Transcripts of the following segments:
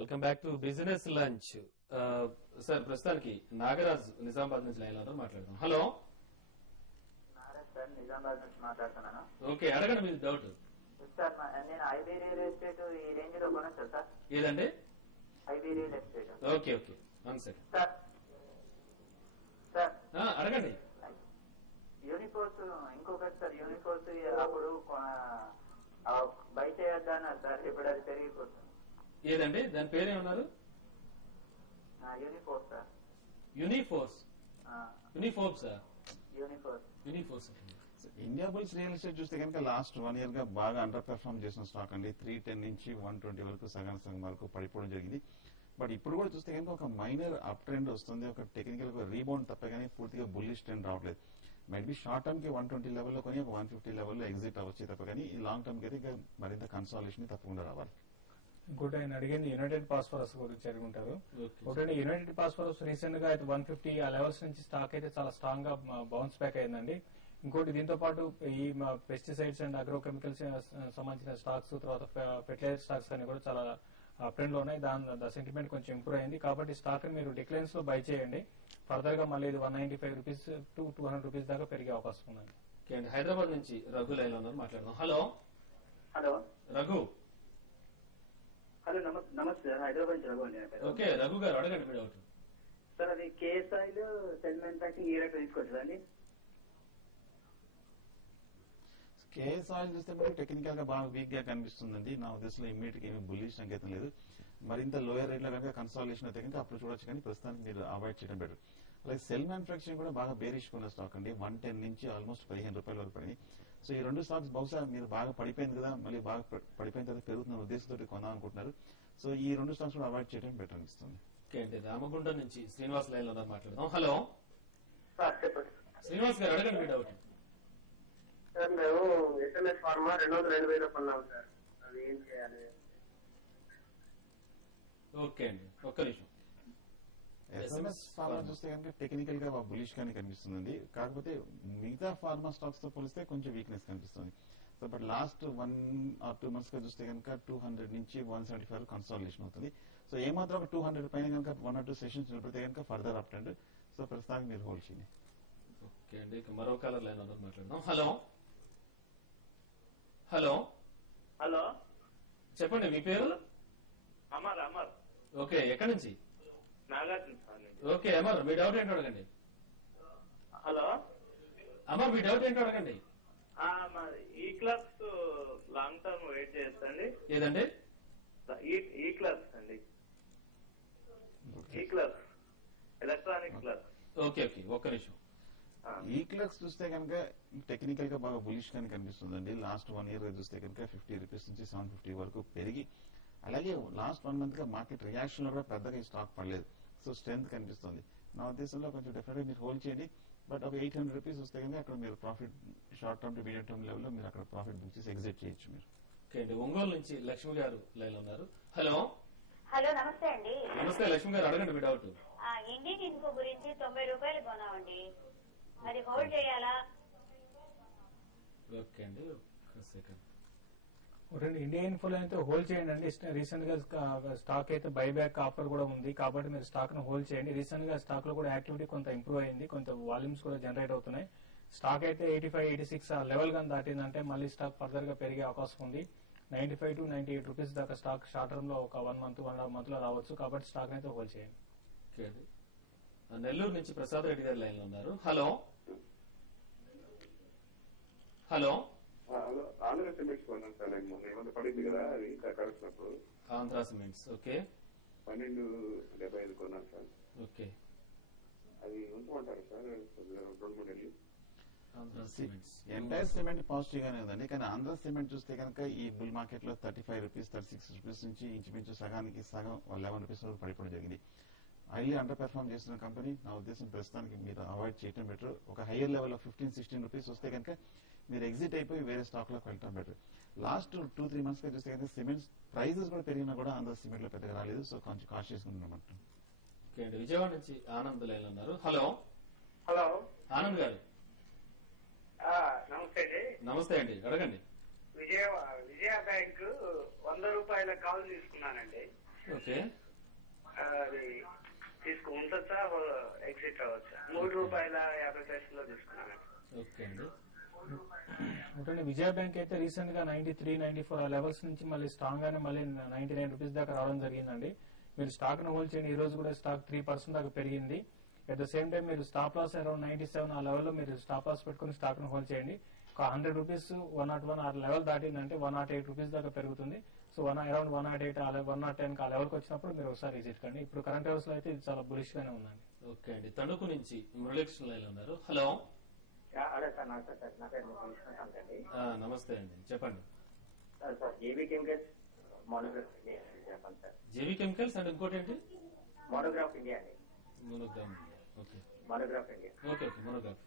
Welcome back to business lunch. Sir ప్రస్తుతానికి నాగరాజ్ నిజామాబాద్ నుంచి line లో మాట్లాడదాం. హలో నాగరాజ్ సార్, నిజామాబాద్ నుంచి మాట్లాడుతున్నాను. ఓకే, అడగండి మీరు డౌట్. సార్ నేను ఐబీ రియల్ ఎస్టేట్ ఈ రేంజ్ లో కొనొచ్చా సార్? ఏదండి? IB real estate. Okay okay, 1 second sir. Sir అడగండి. యూనిఫోర్స్ ఇంకొకటి సార్, యూనిఫోర్స్ అప్పుడు బై చేయొద్దా అన్నారు సార్, ఇప్పుడు అది పెరిగిపోతుంది. ఏదండి దాని పేరేమన్నారు? Uniforce sir. Uniforce Uniforce Uniforce. India Bulls real estate చూస్తే కనుక లాస్ట్ 1 year గా బాగా అండర్ పెర్ఫార్మ్ చేసిన స్టాక్ అండి. 310 నుంచి 120 వరకు సగం వరకు పడిపోవడం జరిగింది. బట్ ఇప్పుడు కూడా చూస్తే కనుక ఒక మైనర్ అప్ ట్రెండ్ వస్తుంది. ఒక టెక్నికల్ రీబౌండ్ తప్ప కానీ పూర్తిగా బుల్లిష్ ట్రెండ్ రావట్లేదు. మేబీ షార్ట్ టర్మ్ కి 120 లెవెల్లో కొని ఒక 150 లెవెల్లో ఎగ్జిట్ అవ్వచ్చు తప్ప కానీ ఈ లాంగ్ టర్మ్ కి అయితే ఇంకా మరింత కన్సాలేషన్ తప్పకుండా రావాలి. ఇంకోటి ఆయన అడిగింది యునైటెడ్ పాస్ఫరస్ గురించి అడిగి ఉంటారు. ఒకటి యునైటెడ్ పాస్ఫరస్ రీసెంట్ గా అయితే 150 ఆ లెవెల్స్ నుంచి స్టాక్ అయితే చాలా స్ట్రాంగ్ గా బౌన్స్ బ్యాక్ అయిందండి. ఇంకోటి దీంతో పాటు ఈ పెస్టిసైడ్స్ అండ్ అగ్రోకెమికల్స్ సంబంధించిన స్టాక్స్, తర్వాత ఫెర్టిలైజర్ స్టాక్స్ అన్ని కూడా చాలా ట్రెండ్ లో ఉన్నాయి. దాని సెంటిమెంట్ కొంచెం ఇంప్రూవ్ అయింది. కాబట్టి స్టాక్ మీరు డిక్లైన్స్ లో బై చేయండి. ఫర్దర్ గా మళ్ళీ ఇది 195 రూపీస్ టు 200 రూపీస్ దాకా పెరిగే అవకాశం ఉందండి. హైదరాబాద్ నుంచి రఘు లైన్ లో మాట్లాడదాం. Hello hello Raghu. హలో నమస్తే సార్, హైదరాబాద్ నుంచి రఘు అండి. ఓకే రఘు గారు, అడగండి మీ డౌట్. సార్ అది కేఎస్ ఆయిల్ సెల్ మ్యానుఫ్యాక్చరింగ్ ఏ రేట్ తీసుకోవచ్చండి? కేఎస్ ఆయిల్ చూస్తే మనకి టెక్నికల్ గా బాగా వీక్ గా కనిపిస్తుందండి. నా ఉద్దేశంలో ఇమ్మీడియట్ గా ఏమి బుల్లిష్ సంకేతం లేదు. మరింత లోయర్ రేట్ లో కనుక కన్సాలిడేషన్ అయితే కనుక అప్పుడు చూడొచ్చు, కానీ ప్రస్తుతానికి మీరు అవాయిడ్ చేయడం బెటర్. అలాగే సెల్ మ్యానుఫ్యాక్చరింగ్ కూడా బాగా బేరిష్ ఉన్న స్టాక్ అండి. 110 నుంచి ఆల్మోస్ట్ 15 రూపాయల వరకు పడింది. సో ఈ రెండు స్టాక్స్ బహుశా మీరు బాగా పడిపోయింది కదా, మళ్ళీ బాగా పడిపోయిన తర్వాత పెరుగుతున్న ఉద్దేశంతో కొందాం అనుకుంటున్నారు. సో ఈ రెండు స్టాక్స్ కూడా అవాయిడ్ చేయడం బెటర్ అనిపిస్తుంది. రామగుండం నుంచి శ్రీనివాస్ లైన్ లో మాట్లాడదాం. హలో చెప్పండి శ్రీనివాస్ గారు, అడగండి మీ డౌట్. సార్ మేము ఎస్ఎంఎస్ ఫార్మా 280 కొన్నాం సార్, అది ఏం చేయాలి? ఓకే అండి, ఒక్క నిమిషం. ఎస్ఎంఎస్ ఫార్మా చూస్తే కనుక టెక్నికల్ గా బులిష్ గానే కనిపిస్తుంది. కాకపోతే మిగతా ఫార్మా స్టాక్స్ తో పోలిస్తే కొంచెం వీక్నెస్ కనిపిస్తుంది. So but last 1 or 2 months గా చూస్తే కనుక 200 నుంచి 175 కన్సాలిడేషన్ అవుతుంది. సో ఏమాత్రం ఒక 200 పైన కనుక 1 or 2 సెషన్స్ నిలబడితే కనుక ఫర్దర్ అప్ ట్రెండ్. సో ప్రస్తుతానికి మీరు హోల్డ్ చేయండి. ఓకే అండి, ఇక మరో కాలర్ లైన్ లో మాట్లాడదాం. హలో హలో హలో చెప్పండి, మీ పేరు? అమర్. అమర్. ఓకే, ఎక్కడి నుంచి? నాగార్జున. ఓకే అమర్, మీ డౌట్ ఏంటో అడగండి. హలో అమర్, మీ డౌట్ ఏంటో అడగండి. ఈ క్లబ్స్ లాంగ్ టర్మ్ వెయిట్ చేయొచ్చండి? ఏదండి? ఈ క్లబ్స్ అండి, ఈ clubs electronic clubs. Okay okay, ఒక్క నిమిషం. ఈ క్లర్క్స్ చూస్తే కనుక టెక్నికల్ గా బాగా బులిష్ గానే కనిపిస్తుందండి. లాస్ట్ 1 year గా చూస్తే కనుక 50 రూపీస్ నుంచి 750 వరకు పెరిగి, అలాగే లాస్ట్ 1 month గా మార్కెట్ రియాక్షన్ లో కూడా పెద్దగా ఈ స్టాక్ పడలేదు. సో స్ట్రెంత్ కనిపిస్తుంది. నా ఉద్దేశంలో కొంచెం డెఫినెట్ గా మీరు హోల్డ్ చేయండి. బట్ ఒక 800 రూపీస్ వస్తే కనుక అక్కడ మీరు profit short term two medium term లెవెల్లో మీరు అక్కడ ప్రాఫిట్ బుక్ చేసి ఎగ్జిట్ చేయొచ్చు మీరు. ఓకే అండి, ఒంగోలు నుంచి లక్ష్మి గారు లైన్ లో ఉన్నారు. హలో హలో నమస్తే అండి. నమస్తే లక్ష్మి గారు, అడగండి మీ డౌట్. ఇండియన్ ఇన్ఫో గురించి 90 రూపాయలు కొన్నామండి, అది హోల్డ్ చేయాలా? ఓకే అండి, ఒక్క సెకండ్. ఇండియా ఇన్ఫోలో అయితే హోల్డ్ చేయండి అండి. రీసెంట్ గా స్టాక్ అయితే బైబ్యాక్ ఆఫర్ కూడా ఉంది, కాబట్టి మీరు స్టాక్ ను హోల్డ్ చేయండి. రీసెంట్ గా స్టాక్ లో కూడా యాక్టివిటీ కొంత ఇంప్రూవ్ అయింది, కొంత వాల్యూమ్స్ కూడా జనరేట్ అవుతున్నాయి. స్టాక్ అయితే 85-86 ఆ లెవెల్ గా దాటిందంటే మళ్ళీ స్టాక్ ఫర్దర్ గా పెరిగే అవకాశం ఉంది. 95 to 98 రూపీస్ దాకా స్టాక్ షార్ట్ టర్మ్ లో ఒక 1 month 1.5 month లో రావచ్చు. కాబట్టి స్టాక్ అయితే హోల్డ్ చేయండి. ఓకే అండి, నెల్లూరు నుంచి ప్రసాద్ రెడ్డి గారు లైన్ లో ఉన్నారు. Hello hello hello, Andhra cements కొన్నాను సార్. నేను మొన్న పడింది కదా, అది కరెక్ట్నప్పుడు ఆంధ్ర సిమెంట్స్. ఓకే, 12.75 కొన్నాను సార్. ఓకే, అది ఉంచమంటారు సార్ 2-3 నెలలు? ఎంటైర్ సిమెంట్ పాజిటివ్ గానే ఉందండి. కానీ ఆంధ్ర సిమెంట్ చూస్తే కనుక ఈ బుల్ మార్కెట్ లో 35 రూపీస్ 36 రూపీస్ నుంచి ఇంచుమించు సగానికి సగం 11 రూపీస్ వరకు పడిపోవడం జరిగింది. హైలీ అండర్ పెర్ఫార్మ్ చేస్తున్న కంపెనీ. నా ఉద్దేశం ప్రస్తుతానికి మీరు అవాయిడ్ చేయడం బెటర్. ఒక హైయర్ లెవెల్ ఆఫ్ 15-16 రూపీస్ వస్తే కనుక మీరు ఎగ్జిట్ అయిపోయి వేరే స్టాక్ లోకి వెళ్ళడం బెటర్. లాస్ట్ 2-3 months గా చూస్తే కనుక సిమెంట్స్ ప్రైజెస్ కూడా పెరిగినా కూడా ఆంధ్ర సిమెంట్ లో పెద్దగా రాలేదు. సో కొంచెం కాషియస్ గా ఉన్నామంట. ఓకే అండి, విజయవాడ నుంచి ఆనంద్ లైన్ లో ఉన్నారు. హలో హలో ఆనంద్ గారు. నమస్తే అండి. నమస్తే అండి, అడగండి. విజయ బ్యాంక్ 100 రూపాయల కాల్ తీసుకున్నానండి. ఓకే అది తీసుకుంటా ఎగ్జిట్ అవ్వచ్చా? ₹3.50 తీసుకున్నాను. ఓకే అండి. ఒకటి విజయ బ్యాంక్ అయితే రీసెంట్ గా 93, 94 ఆ లెవెల్స్ నుంచి మళ్ళీ స్ట్రాంగ్ గానే మళ్ళీ 99 రూపీస్ దాకా రావడం జరిగిందండి. మీరు స్టాక్ ను హోల్డ్ చేయండి. ఈ రోజు కూడా స్టాక్ 3% దాకా పెరిగింది. అట్ ద సేమ్ టైం మీరు స్టాప్ లాస్ అరౌండ్ 97 ఆ లెవెల్లో మీరు స్టాప్ లాస్ పెట్టుకుని స్టాక్ ను హోల్డ్ చేయండి. ఒక 100 రూపీస్ 101 ఆ లెవెల్ దాటిందంటే 108 రూపీస్ దాకా పెరుగుతుంది. సో అరౌండ్ 108 110 ఆ లెవెల్కి వచ్చినప్పుడు మీరు ఒకసారి విజిట్ కండి. ఇప్పుడు కరెంట్ అవర్స్ లో అయితే ఇది చాలా బులిష్ గానే ఉందండి. ఓకే అండి. తణుకు నుంచి మురళీకృష్ణ లైన్ ఉన్నారు. హలో. అదే సార్ నమస్తే సార్, నా పేరు అండి. నమస్తే అండి, చెప్పండి. Sir JB chemicals monograph India చెప్పండి సార్. జేవీ కెమికల్స్ అండ్ ఇంకోటి ఏంటి? మోనోగ్రాఫ్ ఇండియా అండి. Monogram. Okay monograph India. Okay okay monograph.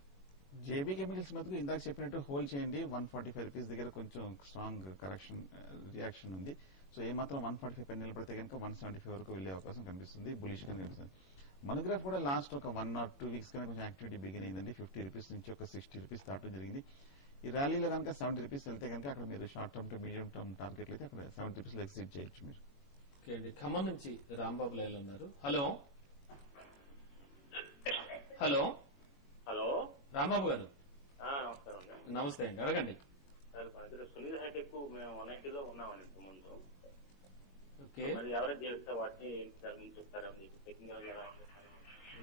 JB chemicals మటుకు ఇందాక చెప్పినట్టు హోల్డ్ చేయండి. 145 రూపీస్ దగ్గర కొంచెం స్ట్రాంగ్ రియాక్షన్ ఉంది. సో ఏమాత్రం 145 పైన నిలబడితే కనుక 175 వరకు వెళ్లే అవకాశం కనిపిస్తుంది, బులిష్ గా కనిపిస్తుంది. మోనోగ్రాఫ్ కూడా లాస్ట్ ఒక 1 or 2 వీక్స్ కన్నా కొంచెం యాక్టివిటీ బిగిన్ అయిందండి. 50 రూపీస్ నుంచి ఒక 60 రూపీస్ దాటం జరిగింది. ఈ ర్యాలీలో కనుక 70 రూపీస్ వెళ్తే కనుక అక్కడ మీరు short term two medium term target అయితే అక్కడ 70 రూపీస్ లో ఎగ్జిట్ చేయొచ్చు మీరు. ఓకే అండి. ఖమ్మం నుంచి రాంబాబు లైన్ ఉన్నారు. హలో. హలో హలో రాంబాబు గారు. నమస్కారం అండి. నమస్తే అండి, అడగండి. సార్ మా దగ్గర సునీల్ హైటెక్ మేము 180లో ఉన్నామండి ఇంత ముందు. ఓకే మరి ఎవరైతే చేస్తే వాటిని దాని గురించి చెప్తారా? మీకు టెక్నికల్ గా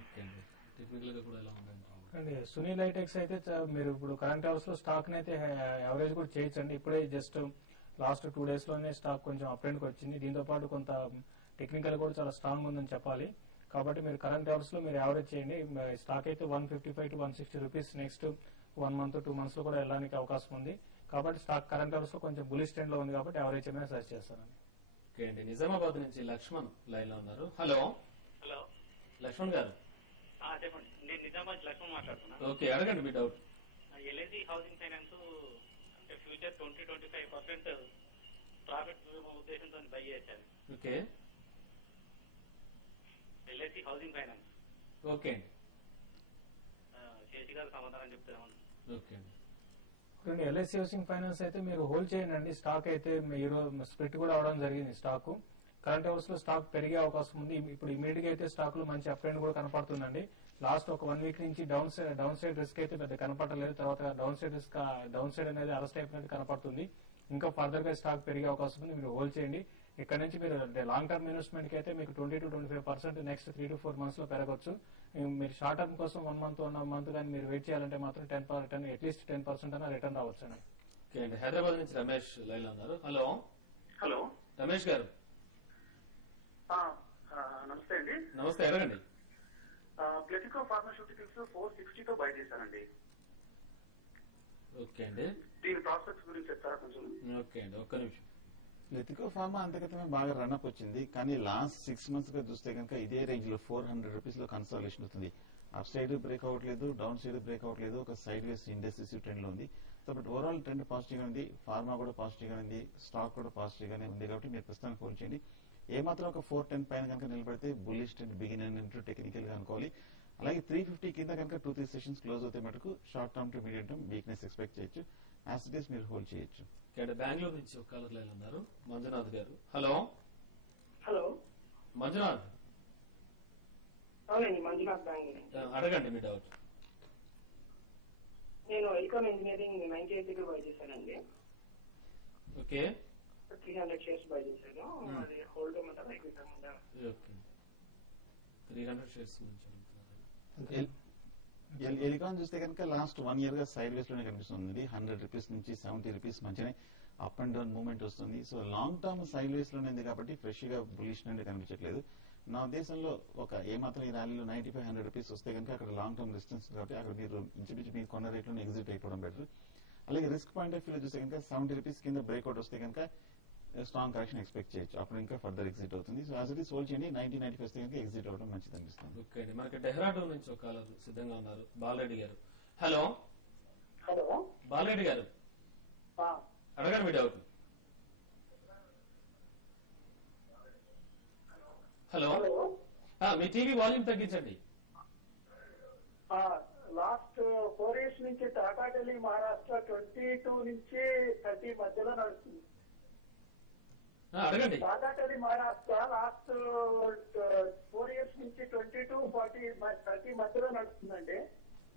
ఓకే అండి. టెక్నికల్ గా కూడా ఎలా ఉందండి? అండి సునీల్ హైటెక్స్ అయితే మీరు ఇప్పుడు కరెంట్ అవర్స్ లో స్టాక్ అయితే యావరేజ్ కూడా చేయొచ్చండి. ఇప్పుడే జస్ట్ లాస్ట్ 2 days లోనే స్టాక్ కొంచెం అప్ ట్రెండ్ కి వచ్చింది. దీంతో పాటు కొంత టెక్నికల్ కూడా చాలా స్ట్రాంగ్ ఉందని చెప్పాలి. కాబట్టి మీరు కరెంట్ అవర్స్ లో మీరు యావరేజ్ చేయండి. స్టాక్ అయితే 155 to 160 rupees next 1 month 2 months లో కూడా వెళ్ళడానికి అవకాశం ఉంది. కాబట్టి స్టాక్ కరెంట్ అవర్స్ లో కొంచెం బులిష్ ట్రెండ్ లో ఉంది కాబట్టి యావరేజ్ ఏమైనా సజెస్ట్ చేస్తానండి. ఓకే అండి. నిజామాబాద్ నుంచి లక్ష్మణ్ లైన్ లో ఉన్నారు. హలో. హలో లక్ష్మణ్ గారు. చెప్పండి. నేను నిజామాబాద్ లక్ష్మణ్ మాట్లాడుతున్నా. ఓకే, అడగండి మీ డౌట్. ఎల్ఐసి హౌసింగ్ ఫైనాన్స్ అంటే ఫ్యూచర్ 20-25% ప్రాఫిట్ ఉద్దేశంతో బై చేశాను. Okay LIC housing finance. Okay అండి. శేషి గారు సమాధానం చెప్తామని. ఓకే అండి. ఎల్ఐసి హౌసింగ్ ఫైనాన్స్ అయితే మీరు హోల్డ్ చేయండి. స్టాక్ అయితే మీరు స్ప్లిట్ కూడా అవడం జరిగింది. స్టాక్ కరెంట్ అవర్స్ లో స్టాక్ పెరిగే అవకాశం ఉంది. ఇప్పుడు ఇమీడియట్ గా అయితే స్టాక్ లో మంచి అప్ ట్రెండ్ కూడా కనపడుతుందండి. లాస్ట్ ఒక 1 week నుంచి డౌన్ సైడ్ రిస్క్ అయితే పెద్ద కనపడలేదు. తర్వాత డౌన్ సైడ్ అనేది అరెస్ట్ అయిపోయినట్టు కనపడుతుంది. ఇంకా ఫర్దర్ గా స్టాక్ పెరిగే అవకాశం ఉంది. మీరు హోల్డ్ చేయండి. ఇక్కడ నుంచి మీరు లాంగ్ టర్మ్ ఇన్వెస్ట్మెంట్ కి అయితే మీకు 20 to 25% నెక్స్ట్ 3 to 4 months లో పెరగచ్చు. మీరు షార్ట్ టర్మ్ కోసం 1 month కానీ మీరు వెయిట్ చేయాలంటే మాత్రం 10% అట్లీస్ట్ 10% అయినా రిటర్న్ రావచ్చు అండి. ఓకే అండి. హైదరాబాద్ నుంచి రమేష్ లైన్ లో ఉన్నారు. హలో. హలో రమేష్ గారు. నమస్తే అండి. నమస్తే, అడగండి. ప్లెటికో ఫార్మాస్యూటికల్స్ 460తో బై చేశానండి. ఓకే అండి. దీని ప్రాస్పెక్ట్స్ గురించి చెప్తారా కొంచెం? ఓకే అండి, ఒక్క నిమిషం. లెతికో ఫార్మా అంతగతమే బాగా రన్అప్ వచ్చింది. కానీ లాస్ట్ 6 months గా చూస్తే కనుక ఇదే రేంజ్ లో 400 రూపీస్ లో కన్సాలేషన్ అవుతుంది. అప్ సైడ్ బ్రేక్ అవ్వట్లేదు, డౌన్ సైడ్ బ్రేక్ అవ్వట్లేదు, ఒక సైడ్ వేస్ ఇండెసిసివ్ ట్రెండ్ లో ఉంది. So but overall trend positive గా ఉంది. ఫార్మా కూడా పాజిటివ్ గా ఉంది, స్టాక్ కూడా పాజిటివ్ గానే ఉంది. కాబట్టి మీరు ప్రస్తుతానికి హోల్డ్ చేయండి. ఏమాత్రం ఒక 410 పైన కనుక నిలబడితే బుల్లిష్ ట్రెండ్ బిగిన్ అయినట్టు టెక్నికల్ గా అనుకోవాలి. అలాగే 350 కింద కనుక 2-3 సెషన్స్ క్లోజ్ అవుతే మటుకు short term two medium term weakness expect చేయొచ్చు. యాజ్ ఇట్ ఈస్ మీరు హోల్డ్ చేయొచ్చు. ఇక్కడ బెంగళూరు నుంచి ఒక కాలర్ లైన్ ఉన్నారు, మంజునాథ్ గారు. హలో. హలో మంజునాథ్. అవునండి, మంజునాథ్ బెంగళూరు. అడగండి మీ డౌట్. నేను ఎల్కాన్ ఇంజనీరింగ్ 98 దగ్గర బై చేశానండి. ఓకే. 300 shares బై చేశాను. అది హోల్డ్ చేయమంటారా? ఓకే. 300 shares నుంచి ఎలికాన్ చూస్తే కనుక లాస్ట్ 1 year గా సైడ్ వేస్ లోనే కనిపిస్తుంది. 100 రూపీస్ నుంచి 70 రూపీస్ మధ్యనే అప్ అండ్ డౌన్ మూవ్మెంట్ వస్తుంది. సో లాంగ్ టర్మ్ సైడ్ వేస్ లోనే ఉంది కాబట్టి ఫ్రెష్ గా బులిష్ నుండి కనిపించట్లేదు. నా ఉద్దేశంలో ఒక ఏమాత్రం ఈ ర్యాలీలో 95-100 రూపీస్ వస్తే కనుక అక్కడ లాంగ్ టర్మ్ డిస్టెన్స్ కాబట్టి అక్కడ మీరు ఇంచుమించు మీ కొన్న రేట్ లోనే ఎగ్జిట్ అయిపోవడం బెటర్. అలాగే రిస్క్ పాయింట్ ఆఫ్ వ్యూ చూస్తే కనుక 70 రూపీస్ కింద బ్రేక్అవుట్ వస్తే కనుక స్ట్రాంగ్ కరెక్షన్ ఎక్స్పెక్ట్ చేయొచ్చు. అప్పుడు ఇంకా ఫర్దర్ ఎగ్జిట్ అవుతుంది. So as it is hold చేయండి. 90-95 వస్తే కనుక ఎగ్జిట్ అవడం మంచిది అనిపిస్తుంది. ఓకే అండి. మనకి డెహ్రాడూన్ నుంచి ఒక కాలర్ సిద్ధంగా ఉన్నారు, బాలరెడ్డి గారు. హలో. హలో బాలరెడ్డి గారు, అడగండి మీ డౌట్. హలో. మీ టీవీ వాల్యూమ్ తగ్గించండి. లాస్ట్ 4 years నుంచి టాటా ఢిల్లీ మహారాష్ట్ర 22 నుంచి 30 మధ్యలో నడుస్తుంది. అడగండి. Tata tele Maharashtra last 4 years నుంచి 20-40 మధ్యలో నడుస్తుందండి.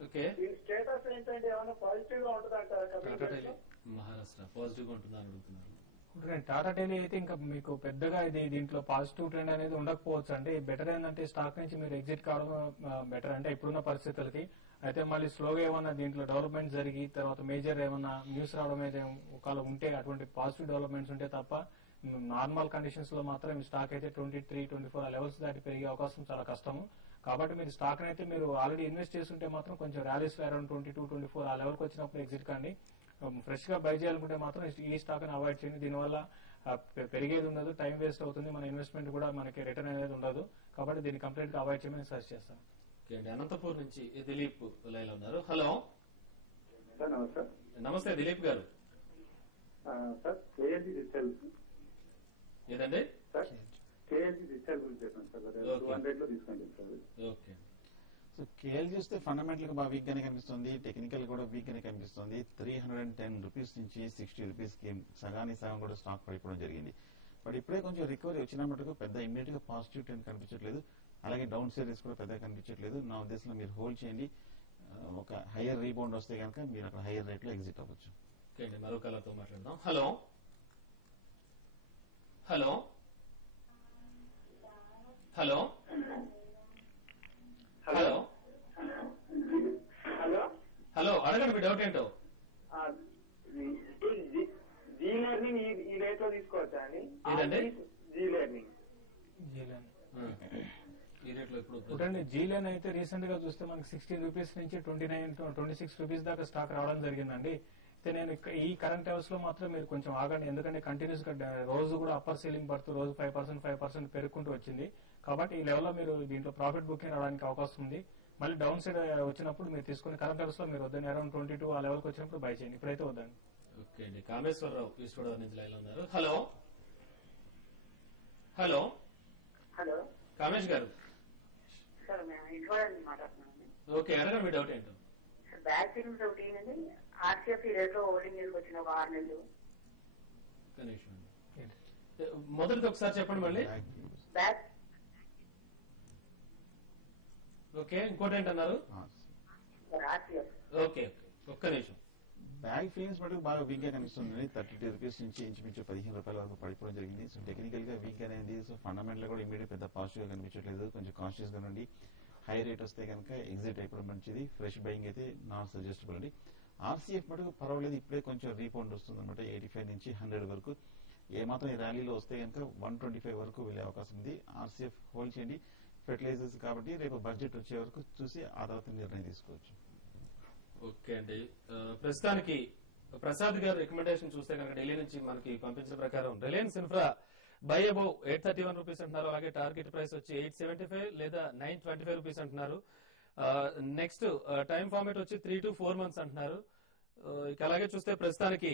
ఓకే. ఈ స్టేటస్ ఏంటంటే ఏమైనా పాజిటివ్ గా ఉంటుందంటారా? టాటా టెలి మహారాష్ట్ర పాజిటివ్ గా ఉంటుందని అడుగుతున్నారు. టాటా టెలి అయితే ఇంకా మీకు పెద్దగా దీంట్లో పాజిటివ్ ట్రెండ్ అనేది ఉండకపోవచ్చు అండి. బెటర్ ఏంటంటే స్టాక్ నుంచి మీరు ఎగ్జిట్ కావడం బెటర్ అంటే ఇప్పుడున్న పరిస్థితులకి. అయితే మళ్ళీ స్లోగా ఏమన్నా దీంట్లో డెవలప్మెంట్ జరిగి తర్వాత మేజర్ ఏమన్నా న్యూస్ రావడం అయితే ఒకవేళ ఉంటే అటువంటి పాజిటివ్ డెవలప్మెంట్స్ ఉంటే తప్ప నార్మల్ కండిషన్స్ లో మాత్రం స్టాక్ అయితే 23-24 లెవెల్స్ దాటి పెరిగే అవకాశం చాలా కష్టము. కాబట్టి మీరు స్టాక్ అయితే మీరు ఆల్రెడీ ఇన్వెస్ట్ చేస్తుంటే మాత్రం కొంచెం ర్యాలీస్ అరౌండ్ 22-24 ఆ లెవెల్కి వచ్చినప్పుడు ఎగ్జిట్ కండి. ఫ్రెష్ గా బై చేయాలనుకుంటే మాత్రం ఈ స్టాక్ ని అవాయిడ్ చేయండి. దీనివల్ల పెరిగేది ఉండదు, టైం వేస్ట్ అవుతుంది, మన ఇన్వెస్ట్మెంట్ కూడా మనకి రిటర్న్ అనేది ఉండదు. కాబట్టి దీన్ని కంప్లీట్ గా అవాయిడ్ చేయమని సజెస్ట్ చేస్తాను. అనంతపూర్ నుంచి దిలీప్ లైన్ లో ఉన్నారు. హలో సార్ నమస్తే. నమస్తే దిలీప్ గారు. సార్ కేఎల్జీ డిజిటల్ ఏదండి? సార్ కేఎల్జీ డిజిటల్ గురించి చెప్పండి సార్. 200 లో తీసుకోండి సార్. ఓకే. సో కేఎల్ చూస్తే ఫండమెంటల్ గా బాగా వీక్ గానే కనిపిస్తుంది, టెక్నికల్ కూడా వీక్ గానే కనిపిస్తుంది. 310 రూపీస్ నుంచి 60 రూపీస్ కి సగానికి సగం కూడా స్టాక్ పడిపోవడం జరిగింది. బట్ ఇప్పుడే కొంచెం రికవరీ వచ్చినప్పటికీ పెద్ద ఇమీడియట్ గా పాజిటివ్ ట్రెండ్ కనిపించట్లేదు. అలాగే డౌన్ సైడ్ రిస్క్ కూడా పెద్దగా కనిపించట్లేదు. నా ఉద్దేశంలో మీరు హోల్డ్ చేయండి. ఒక హైయర్ రీబౌండ్ వస్తే కనుక మీరు అక్కడ హైయర్ రేట్ లో ఎగ్జిట్ అవ్వచ్చు. ఓకే అండి, మరో కలర్ తో మాట్లాడదాం. Hello hello hello hello hello hello అడగండి మీ డౌట్ ఏంటో. జీ లెర్నింగ్ ఈ రేట్ లో తీసుకోవచ్చా అండి? ఏదండి? G learning. ఈ రేట్ లో ఇప్పుడు చూడండి, జీలెన్ అయితే రీసెంట్ గా చూస్తే మనకి 16 రూపీస్ నుంచి 26 రూపీస్ దాకా స్టాక్ రావడం జరిగిందండి. అయితే నేను ఈ కరెంట్ అవర్స్ లో మాత్రం మీరు కొంచెం ఆగండి. ఎందుకంటే కంటిన్యూస్ గా రోజు కూడా అప్పర్ సీలింగ్ పడుతూ రోజు 5% పెరుగుకుంటూ వచ్చింది. కాబట్టి ఈ లెవెల్లో మీరు దీంట్లో ప్రాఫిట్ బుకింగ్ రావడానికి అవకాశం ఉంది. మళ్ళీ డౌన్ సైడ్ వచ్చినప్పుడు మీరు తీసుకుని కరెంట్ అవర్స్ లో మీరు వద్దని అరౌండ్ 22 ఆ లెవెల్కి వచ్చినప్పుడు బై చేయండి. ఇప్పుడైతే వద్దండి. ఓకే అండి, కామేశ్వరరావు ఈస్ట్ గోదావరి నుంచి లైన్ లో ఉన్నారు. హలో హలో హలో కామేష్ గారు. సార్ మేము ఇంట్లో మాట్లాడుతున్నామండి. ఓకే, అడగండి మీ డౌట్ ఏంటో. బ్యాక్ ఫీలింగ్స్ ఒకటి ఏంటండి, ఆర్సీఎఫ్ రేట్ లో హోల్డింగ్ చేసి వచ్చిన ఒక 6 నెలలు. కనీసం మొదటిది ఒకసారి చెప్పండి మళ్ళీ. బ్యాక్ ఓకే, ఇంకోటి ఏంటన్నారు? ఆర్సీఎఫ్. ఓకే ఓకే, ఒక్క నిమిషం. బ్యాగ్ ఫీలింగ్స్ మటుకు బాగా వీక్ గా కనిపిస్తుంది. 32 రూపీస్ నుంచి ఇంచుమించు 15 రూపాయల వరకు పడిపోవడం జరిగింది. సో టెక్నికల్ గా వీక్ అనేది. సో ఫండమెంటల్ కూడా ఇమీడియట్ పెద్ద పాజిటివ్ గా కనిపించట్లేదు. కొంచెం కాన్షియస్ గా నుండి హై రేట్ వస్తే కనుక ఎగ్జిట్ అయిపోవడం మంచిది. ఫ్రెష్ బయింగ్ అయితే నాట్ సజెస్టబుల్ అండి. ఆర్సీఎఫ్ మటుకు పర్వాలేదు, ఇప్పుడే కొంచెం రీపౌండ్ వస్తుంది అనమాట. 85 నుంచి 100 వరకు. ఏమాత్రం ఈ ర్యాలీలో వస్తే కనుక 125 వరకు వెళ్లే అవకాశం ఉంది. ఆర్సీఎఫ్ హోల్డ్ చేయండి. ఫెర్టిలైజర్స్ కాబట్టి రేపు బడ్జెట్ వచ్చే వరకు చూసి ఆ తర్వాత నిర్ణయం తీసుకోవచ్చు. ఓకే అండి, ప్రస్తుతానికి ప్రసాద్ గారు రికమెండేషన్ చూస్తే కనుక ఢిల్లీ నుంచి మనకి పంపించిన ప్రకారం Reliance infra by above 831 rupees అంటున్నారు. అలాగే టార్గెట్ ప్రైస్ వచ్చి 875 లేదా 925 రూపీస్ అంటున్నారు. నెక్స్ట్ టైం ఫార్మేట్ వచ్చి 3 to 4 months అంటున్నారు. ఇక అలాగే చూస్తే ప్రస్తుతానికి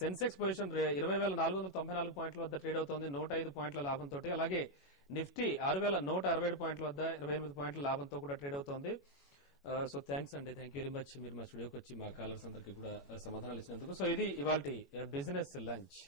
సెన్సెక్స్ పొజిషన్ 20,494 పాయింట్ల వద్ద ట్రేడ్ అవుతోంది 105 పాయింట్ల లాభంతో. అలాగే నిఫ్టీ 6,167 పాయింట్ల వద్ద 28 పాయింట్ల లాభంతో కూడా ట్రేడ్ అవుతోంది. సో థ్యాంక్స్ అండి, థ్యాంక్ యూ వెరీ మచ్. మీరు మా స్టూడియోకి వచ్చి మా కాలర్స్ అందరికీ కూడా సమాధానాలు ఇచ్చినందుకు. సో ఇది ఇవాల్టి బిజినెస్ లంచ్.